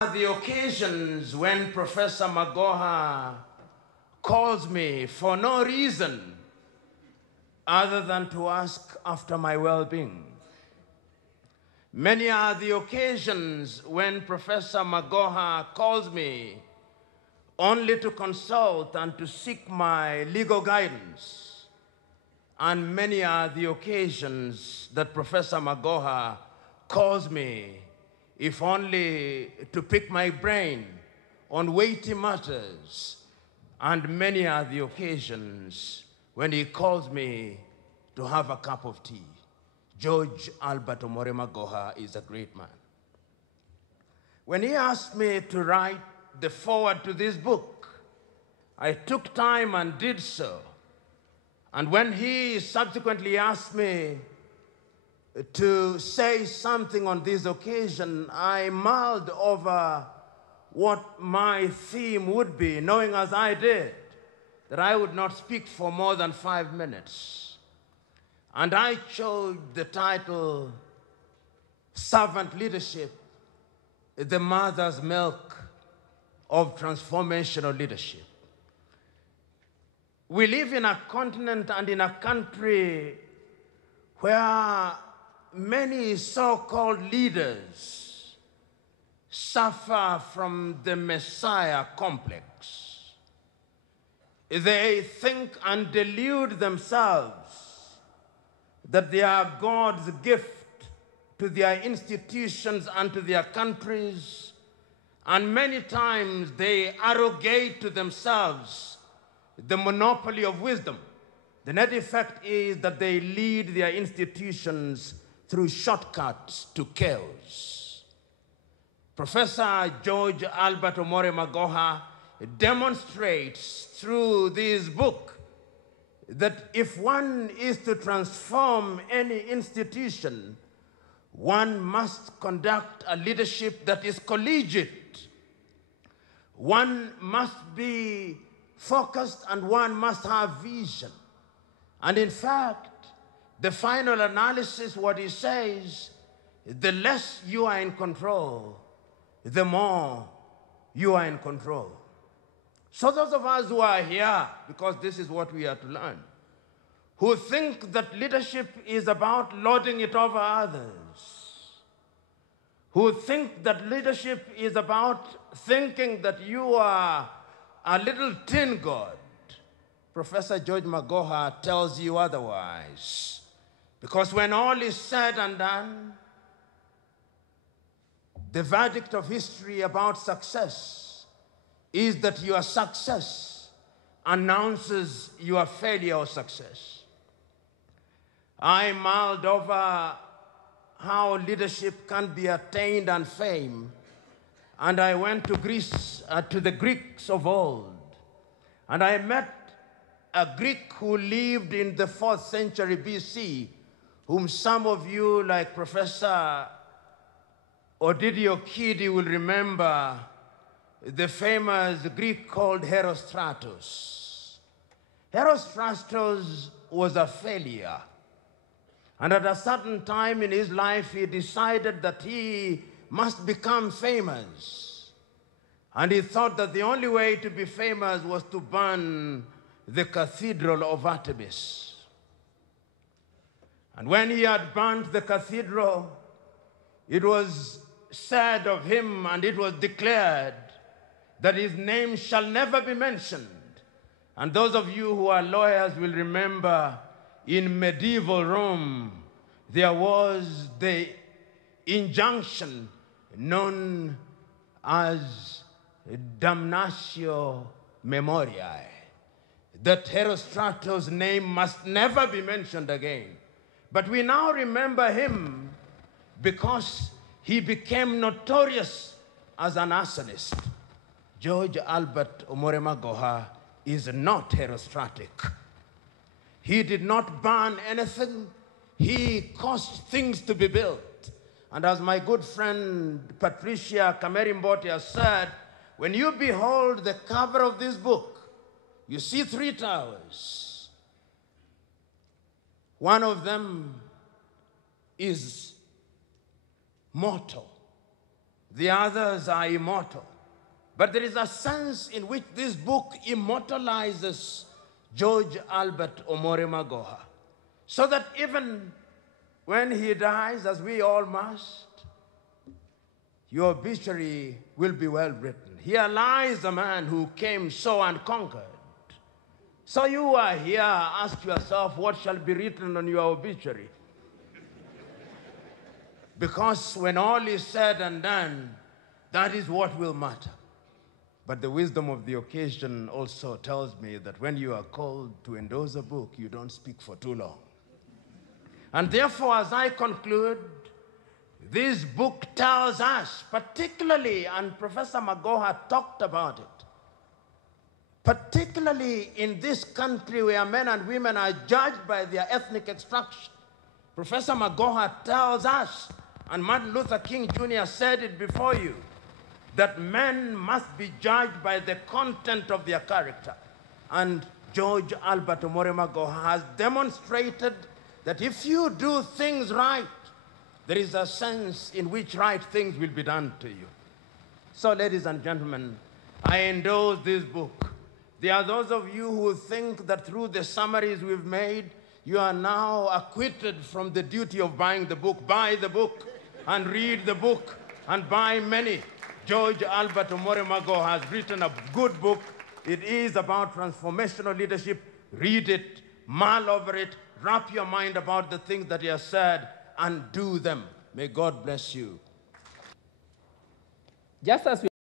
The occasions when Professor Magoha calls me for no reason other than to ask after my well-being. Many are the occasions when Professor Magoha calls me only to consult and to seek my legal guidance. And many are the occasions that Professor Magoha calls me if only to pick my brain on weighty matters. And many are the occasions when he calls me to have a cup of tea. George Albert Omore Magoha is a great man. When he asked me to write the foreword to this book, I took time and did so. And when he subsequently asked me to say something on this occasion, I mulled over what my theme would be, knowing as I did that I would not speak for more than 5 minutes. And I chose the title, Servant Leadership, the Mother's Milk of Transformational Leadership. We live in a continent and in a country where many so-called leaders suffer from the Messiah complex. They think and delude themselves that they are God's gift to their institutions and to their countries, and many times they arrogate to themselves the monopoly of wisdom. The net effect is that they lead their institutions through shortcuts to chaos. Professor George Albert Omore Magoha demonstrates through this book that if one is to transform any institution, one must conduct a leadership that is collegiate. One must be focused and one must have vision. And in fact, the final analysis, what he says, the less you are in control, the more you are in control. So those of us who are here, because this is what we are to learn, who think that leadership is about lording it over others, who think that leadership is about thinking that you are a little tin god, Professor George Magoha tells you otherwise. Because when all is said and done, the verdict of history about success is that your success announces your failure or success. I mulled over how leadership can be attained and fame, and I went to Greece, to the Greeks of old, and I met a Greek who lived in the 4th century BC, whom some of you, like Professor Odidio Kidi, will remember, the famous Greek called Herostratus. Herostratus was a failure. And at a certain time in his life, he decided that he must become famous. And he thought that the only way to be famous was to burn the cathedral of Artemis. And when he had burnt the cathedral, it was said of him and it was declared that his name shall never be mentioned. And those of you who are lawyers will remember in medieval Rome, there was the injunction known as damnatio memoriae, that Herostratus' name must never be mentioned again. But we now remember him because he became notorious as an arsonist. George Albert Omore Magoha is not herostratic. He did not burn anything. He caused things to be built. And as my good friend Patricia Kamerimboti has said, when you behold the cover of this book, you see 3 towers. One of them is mortal. The others are immortal. But there is a sense in which this book immortalizes George Albert Omore Magoha, so that even when he dies, as we all must, your obituary will be well written. Here lies a man who came, saw, and conquered. So you are here, ask yourself, what shall be written on your obituary? Because when all is said and done, that is what will matter. But the wisdom of the occasion also tells me that when you are called to endorse a book, you don't speak for too long. And therefore, as I conclude, this book tells us, particularly, and Professor Magoha talked about it, particularly in this country where men and women are judged by their ethnic extraction, Professor Magoha tells us, and Martin Luther King Jr. said it before you, that men must be judged by the content of their character. And George Albert Omore Magoha has demonstrated that if you do things right, there is a sense in which right things will be done to you. So, ladies and gentlemen, I endorse this book. There are those of you who think that through the summaries we've made, you are now acquitted from the duty of buying the book. Buy the book and read the book and buy many. George Albert Omore Magoha has written a good book. It is about transformational leadership. Read it, mull over it, wrap your mind about the things that he has said, and do them. May God bless you. Just as we